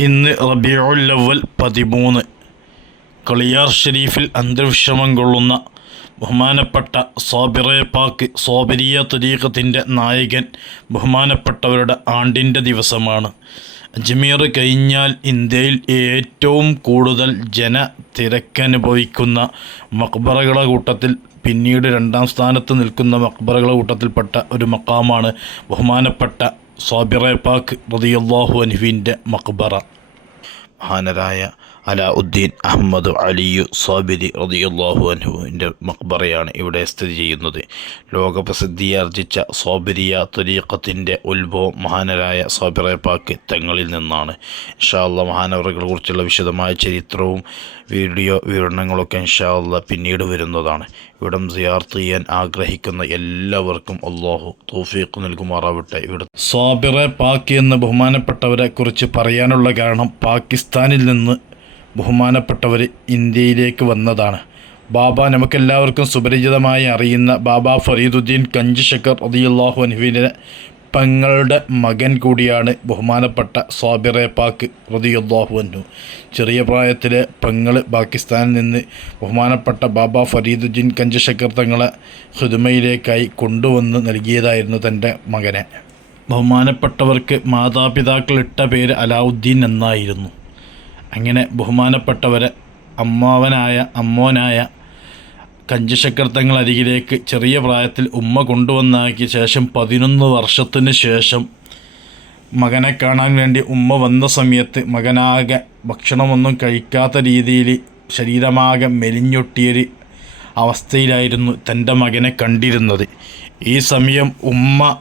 ഇന്ന് റബിയുൽ അവൽ പതിമൂന്ന്. കളിയാർ ഷെരീഫിൽ അന്തർവിശ്രമം കൊള്ളുന്ന ബഹുമാനപ്പെട്ട സോബിറെ പാക്ക് സോബരിയ തരീഖത്തിന്റെ നായകൻ ബഹുമാനപ്പെട്ടവരുടെ ആണ്ടിന്റെ ദിവസമാണ്. അജ്മീർ കഴിഞ്ഞാൽ ഇന്ത്യയിൽ ഏറ്റവും കൂടുതൽ ജന തിരക്കനുഭവിക്കുന്ന മക്ബറകളെ കൂട്ടത്തിൽ പിന്നീട് രണ്ടാം സ്ഥാനത്ത് നിൽക്കുന്ന മക്ബറകളെ കൂട്ടത്തിൽപ്പെട്ട ഒരു മക്കാമാണ് ബഹുമാനപ്പെട്ട സോബിറെ പാക്ക് റതിയല്ലാഹു അൻഹുവിന്റെ മക്ബറ മഹാനരായ അലാഉദ്ദീൻ അഹമ്മദ് അലിയു സാബിരി റതിയുല്ലാഹു അൻഹുവിന്റെ മക്ബറയാണ് ഇവിടെ സ്ഥിതി ചെയ്യുന്നത്. ലോകപ്രസിദ്ധിയാർജിച്ച സോബിരിയ തുരീഖത്തിന്റെ ഉത്ഭവം മഹാനരായ സോബിറെ പാക്ക് തങ്ങളിൽ നിന്നാണ്. ഇൻഷാല്ല മഹാനവറുകളെ കുറിച്ചുള്ള വിശദമായ ചരിത്രവും വീഡിയോ വിവരണങ്ങളൊക്കെ ഇൻഷാല്ല പിന്നീട് വരുന്നതാണ്. ഇവിടം സിയാർത്ത് ചെയ്യാൻ ആഗ്രഹിക്കുന്ന എല്ലാവർക്കും അള്ളാഹു തോഫീഖ് നൽകുമാറാവട്ടെ. ഇവിടെ സോബിറെ പാക്ക് എന്ന ബഹുമാനപ്പെട്ടവരെ കുറിച്ച് പറയാനുള്ള കാരണം പാകിസ്ഥാനിൽ നിന്ന് ബഹുമാനപ്പെട്ടവർ ഇന്ത്യയിലേക്ക് വന്നതാണ്. ബാബ നമുക്കെല്ലാവർക്കും സുപരിചിതമായി അറിയുന്ന ബാബ ഫരീദുദ്ദീൻ കഞ്ച് ഷക്കർ റതിയുള്ളാഹു അനുവിന്റെ പെങ്ങളുടെ മകൻ കൂടിയാണ് ബഹുമാനപ്പെട്ട സ്വാബിറെ പാക്ക് റതിയുള്ളാഹു അനു ചെറിയ പ്രായത്തിലെ പെങ്ങൾ പാകിസ്ഥാനിൽ നിന്ന് ബഹുമാനപ്പെട്ട ബാബ ഫരീദുദ്ദീൻ കഞ്ച് ഷക്കർ തങ്ങളെ ഹൃദമയിലേക്കായി കൊണ്ടുവന്ന് നൽകിയതായിരുന്നു തന്റെ മകനെ. ബഹുമാനപ്പെട്ടവർക്ക് മാതാപിതാക്കൾ ഇട്ട പേര് അലാവുദ്ദീൻ എന്നായിരുന്നു. അങ്ങനെ ബഹുമാനപ്പെട്ടവരെ അമ്മാവനായ അമ്മോനായ കഞ്ചശക്കർത്തങ്ങൾ അരികിലേക്ക് ചെറിയ പ്രായത്തിൽ ഉമ്മ കൊണ്ടുവന്നാക്കിയ ശേഷം പതിനൊന്ന് വർഷത്തിന് ശേഷം മകനെ കാണാൻ വേണ്ടി ഉമ്മ വന്ന സമയത്ത് മകനാകെ ഭക്ഷണമൊന്നും കഴിക്കാത്ത രീതിയിൽ ശരീരമാകെ മെലിഞ്ഞൊട്ടിയൊരു അവസ്ഥയിലായിരുന്നു തന്റെ മകനെ കണ്ടിരുന്നത്. ഈ സമയം ഉമ്മ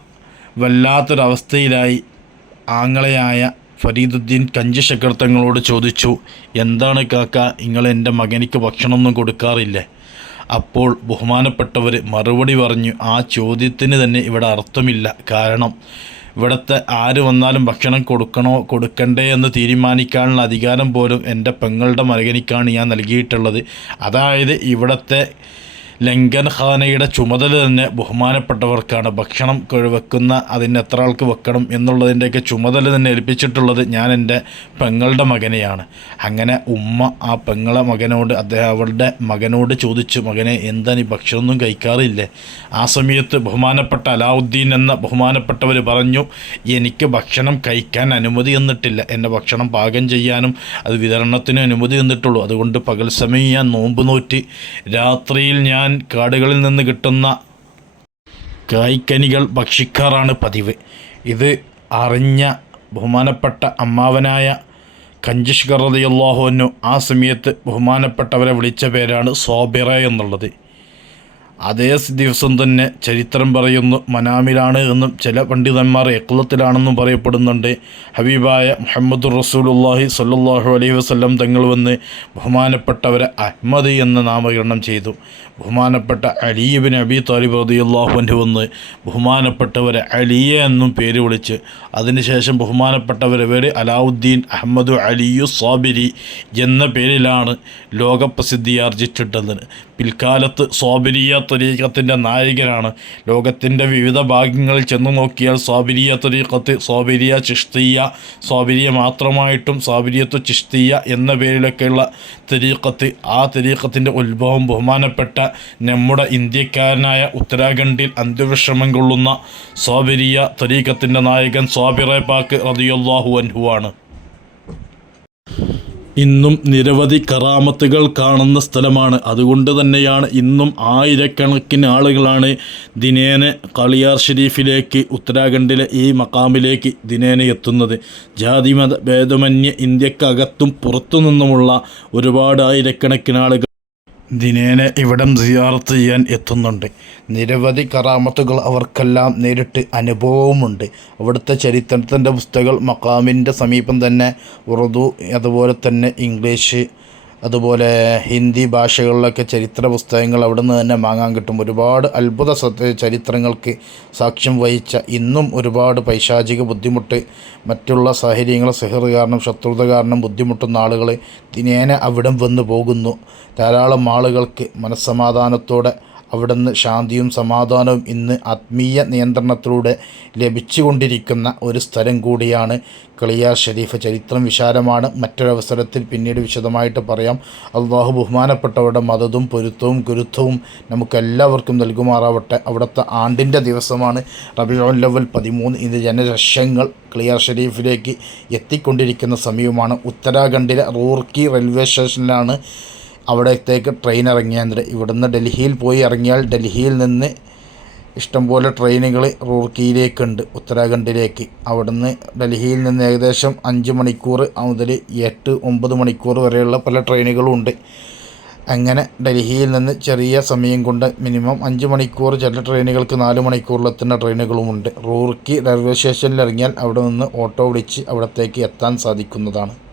വല്ലാത്തൊരവസ്ഥയിലായി. ആങ്ങളയായ ഫരീദുദ്ദീൻ കഞ്ചി ശക്കർത്തങ്ങളോട് ചോദിച്ചു എന്താണ് കാക്ക നിങ്ങൾ എന്റെ മകനിക്ക് ഭക്ഷണമൊന്നും കൊടുക്കാറില്ലേ? അപ്പോൾ ബഹുമാനപ്പെട്ടവർ മറുപടി പറഞ്ഞു ആ ചോദ്യത്തിന് തന്നെ ഇവിടെ അർത്ഥമില്ല. കാരണം ഇവിടുത്തെ ആര് വന്നാലും ഭക്ഷണം കൊടുക്കണോ കൊടുക്കണ്ടേ എന്ന് തീരുമാനിക്കാനുള്ള അധികാരം പോലും എന്റെ പെങ്ങളുടെ മകനിക്കാണ് ഞാൻ നൽകിയിട്ടുള്ളത്. അതായത് ഇവിടുത്തെ ലങ്കൻ ഖാനയുടെ ചുമതല തന്നെ ബഹുമാനപ്പെട്ടവർക്കാണ്. ഭക്ഷണം വെക്കുന്ന അതിന് എത്ര ആൾക്ക് വെക്കണം എന്നുള്ളതിന്റെയൊക്കെ ചുമതല തന്നെ ഏൽപ്പിച്ചിട്ടുള്ളത് ഞാൻ എന്റെ പെങ്ങളുടെ മകനെയാണ്. അങ്ങനെ ഉമ്മ ആ പെങ്ങളെ മകനോട് അദ്ദേഹം അവളുടെ മകനോട് ചോദിച്ചു മകനെ എന്താ നീ ഭക്ഷണമൊന്നും കഴിക്കാറില്ലേ? ആ സമയത്ത് ബഹുമാനപ്പെട്ട അലാവുദ്ദീൻ എന്ന ബഹുമാനപ്പെട്ടവർ പറഞ്ഞു എനിക്ക് ഭക്ഷണം കഴിക്കാൻ അനുമതി തന്നിട്ടില്ല. എന്റെ ഭക്ഷണം പാകം ചെയ്യാനും അത് വിതരണത്തിനും അനുമതി തന്നിട്ടുള്ളൂ. അതുകൊണ്ട് പകൽ സമയം ഞാൻ നോമ്പ് നോറ്റ് രാത്രിയിൽ ഞാൻ കാടുകളിൽ നിന്ന് കിട്ടുന്ന കായ്ക്കനികൾ ഭക്ഷിക്കാറാണ് പതിവ്. ഇത് അറിഞ്ഞ ബഹുമാനപ്പെട്ട അമ്മാവനായ കഞ്ചിഷ് റളിയല്ലാഹുവിനു ആ സമയത്ത് ബഹുമാനപ്പെട്ടവരെ വിളിച്ച പേരാണ് സോബിറ എന്നുള്ളത്. അതേ ദിവസം തന്നെ ചരിത്രം പറയുന്നു മനാമിലാണ് എന്നും ചില പണ്ഡിതന്മാർ എക്കുളത്തിലാണെന്നും പറയപ്പെടുന്നുണ്ട്. ഹബീബായ മുഹമ്മദ് റസൂലുള്ളാഹി സല്ലാഹു അലൈഹി വസ്ലം തങ്ങൾ വന്ന് ബഹുമാനപ്പെട്ടവരെ അഹ്മദ് എന്ന് നാമകരണം ചെയ്തു. ബഹുമാനപ്പെട്ട അലിയബിൻ അബി താലിബ് റളിയല്ലാഹു അൻഹു വന്ന് ബഹുമാനപ്പെട്ടവരെ അലിയ എന്നും പേര് വിളിച്ച് അതിനുശേഷം ബഹുമാനപ്പെട്ടവരെ പേര് അലാവുദ്ദീൻ അഹമ്മദ് അലിയു സ്വാബിരി എന്ന പേരിലാണ് ലോകപ്രസിദ്ധിയാർജിച്ചിട്ടുള്ളത് പിൽക്കാലത്ത് സ്വാബിരിയ തരീഖത്തിന്റെ നായകനാണ്. ലോകത്തിന്റെ വിവിധ ഭാഗങ്ങളിൽ ചെന്നു നോക്കിയാൽ സ്വാബിരിയ തരീഖത്ത് സ്വാബിരിയ ചിഷ്തിയ സ്വാബിരിയ മാത്രമായിട്ടും സ്വാബിരിയത്തു ചിഷ്തിയ എന്ന പേരിലൊക്കെയുള്ള തരീഖത്ത്. ആ തരീഖത്തിന്റെ ഉത്ഭവം ബഹുമാനപ്പെട്ട നമ്മുടെ ഇന്ത്യക്കാരനായ ഉത്തരാഖണ്ഡിൽ അന്ത്യവിശ്രമം കൊള്ളുന്ന സ്വാബിരിയ തരീഖത്തിന്റെ നായകൻ സ്വാബിറെ പാക്ക് റതിയുല്ലാഹു അൻഹുവാണ് ഇന്നും നിരവധി കറാമത്തുകൾ കാണുന്ന സ്ഥലമാണ്. അതുകൊണ്ട് തന്നെയാണ് ഇന്നും ആയിരക്കണക്കിന് ആളുകളാണ് ദിനേന കളിയാർ ഷെരീഫിലേക്ക് ഉത്തരാഖണ്ഡിലെ ഈ മക്കാമിലേക്ക് ദിനേന എത്തുന്നത്. ജാതിമത ഭേദമന്യ ഇന്ത്യക്കകത്തും പുറത്തു നിന്നുമുള്ള ഒരുപാട് ആയിരക്കണക്കിന് ആളുകൾ ദിനേന ഇവിടം സിയാറത്ത് ചെയ്യാൻ എത്തുന്നുണ്ട്. നിരവധി കറാമത്തുകൾ അവർക്കെല്ലാം നേരിട്ട് അനുഭവവുമുണ്ട്. അവിടുത്തെ ചരിത്രത്തിന്റെ പുസ്തകങ്ങൾ മക്കാമിന്റെ സമീപം തന്നെ ഉറുദു അതുപോലെ തന്നെ ഇംഗ്ലീഷ് അതുപോലെ ഹിന്ദി ഭാഷകളിലൊക്കെ ചരിത്ര പുസ്തകങ്ങൾ അവിടെ നിന്ന് തന്നെ വാങ്ങാൻ കിട്ടും. ഒരുപാട് അത്ഭുത ചരിത്രങ്ങൾക്ക് സാക്ഷ്യം വഹിച്ച ഇന്നും ഒരുപാട് പൈശാചിക ബുദ്ധിമുട്ട് മറ്റുള്ള സാഹചര്യങ്ങൾ സെഹർ കാരണം ശത്രുത കാരണം ബുദ്ധിമുട്ടുന്ന ആളുകൾ ദിനേന അവിടം വന്നു പോകുന്നു. ധാരാളം ആളുകൾക്ക് മനസ്സമാധാനത്തോടെ അവിടുന്ന് ശാന്തിയും സമാധാനവും ഇന്ന് ആത്മീയ നിയന്ത്രണത്തിലൂടെ ലഭിച്ചുകൊണ്ടിരിക്കുന്ന ഒരു സ്ഥലം കൂടിയാണ് കളിയാർ ഷരീഫ്. ചരിത്രം വിശാലമാണ്. മറ്റൊരവസരത്തിൽ പിന്നീട് വിശദമായിട്ട് പറയാം. അള്ളാഹു ബഹുമാനപ്പെട്ടവരുടെ മതതും പൊരുത്തവും ഗുരുത്വവും നമുക്കെല്ലാവർക്കും നൽകുമാറാവട്ടെ. അവിടുത്തെ ആണ്ടിന്റെ ദിവസമാണ് റബിയുൽ ലെവൽ പതിമൂന്ന്. ഇത് ജനലക്ഷങ്ങൾ ക്ലിയർ ഷരീഫിലേക്ക് എത്തിക്കൊണ്ടിരിക്കുന്ന സമയമാണ്. ഉത്തരാഖണ്ഡിലെ റൂർക്കി റെയിൽവേ സ്റ്റേഷനിലാണ് അവിടത്തേക്ക് ട്രെയിൻ ഇറങ്ങിയത് ഇവിടുന്ന് ഡൽഹിയിൽ പോയി ഇറങ്ങിയാൽ ഡൽഹിയിൽ നിന്ന് ഇഷ്ടംപോലെ ട്രെയിനുകൾ റൂർക്കിയിലേക്കുണ്ട് ഉത്തരാഖണ്ഡിലേക്ക്. അവിടുന്ന് ഡൽഹിയിൽ നിന്ന് ഏകദേശം അഞ്ച് മണിക്കൂർ മുതൽ എട്ട് ഒമ്പത് മണിക്കൂർ വരെയുള്ള പല ട്രെയിനുകളും ഉണ്ട്. അങ്ങനെ ഡൽഹിയിൽ നിന്ന് ചെറിയ സമയം കൊണ്ട് മിനിമം അഞ്ച് മണിക്കൂർ ചില ട്രെയിനുകൾക്ക് നാല് മണിക്കൂറിലെത്തുന്ന ട്രെയിനുകളുമുണ്ട് റൂർക്കി റെയിൽവേ സ്റ്റേഷനിൽ ഇറങ്ങിയാൽ അവിടെ നിന്ന് ഓട്ടോ വിളിച്ച് അവിടത്തേക്ക് എത്താൻ സാധിക്കുന്നതാണ്.